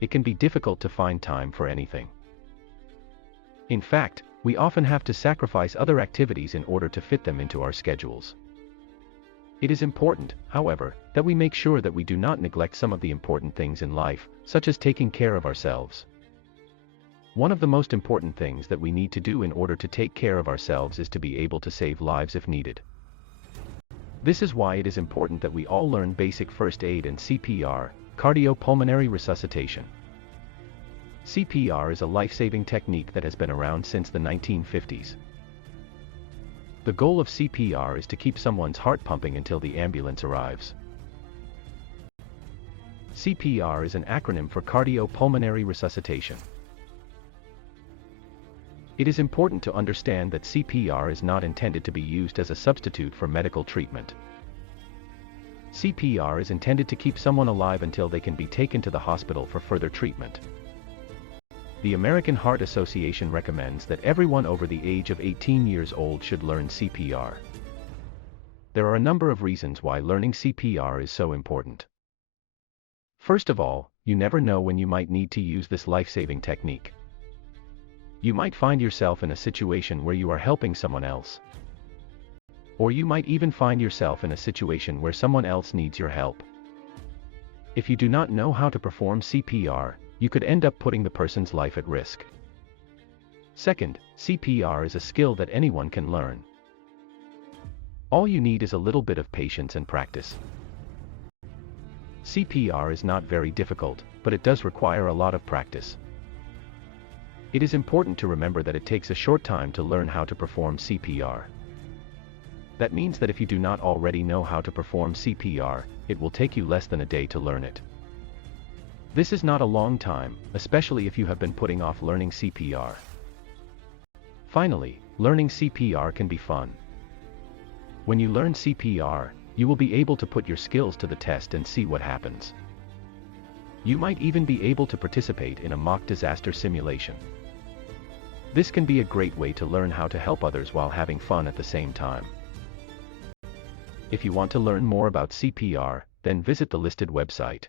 it can be difficult to find time for anything. In fact, we often have to sacrifice other activities in order to fit them into our schedules. It is important, however, that we make sure that we do not neglect some of the important things in life, such as taking care of ourselves. One of the most important things that we need to do in order to take care of ourselves is to be able to save lives if needed. This is why it is important that we all learn basic first aid and CPR, cardiopulmonary resuscitation. CPR is a life-saving technique that has been around since the 1950s. The goal of CPR is to keep someone's heart pumping until the ambulance arrives. CPR is an acronym for cardiopulmonary resuscitation. It is important to understand that CPR is not intended to be used as a substitute for medical treatment. CPR is intended to keep someone alive until they can be taken to the hospital for further treatment. The American Heart Association recommends that everyone over the age of 18 years old should learn CPR. There are a number of reasons why learning CPR is so important. First of all, you never know when you might need to use this life-saving technique. You might find yourself in a situation where you are helping someone else. Or you might even find yourself in a situation where someone else needs your help. If you do not know how to perform CPR, you could end up putting the person's life at risk. Second, CPR is a skill that anyone can learn. All you need is a little bit of patience and practice. CPR is not very difficult, but it does require a lot of practice. It is important to remember that it takes a short time to learn how to perform CPR. That means that if you do not already know how to perform CPR, it will take you less than a day to learn it. This is not a long time, especially if you have been putting off learning CPR. Finally, learning CPR can be fun. When you learn CPR, you will be able to put your skills to the test and see what happens. You might even be able to participate in a mock disaster simulation. This can be a great way to learn how to help others while having fun at the same time. If you want to learn more about CPR, then visit the listed website.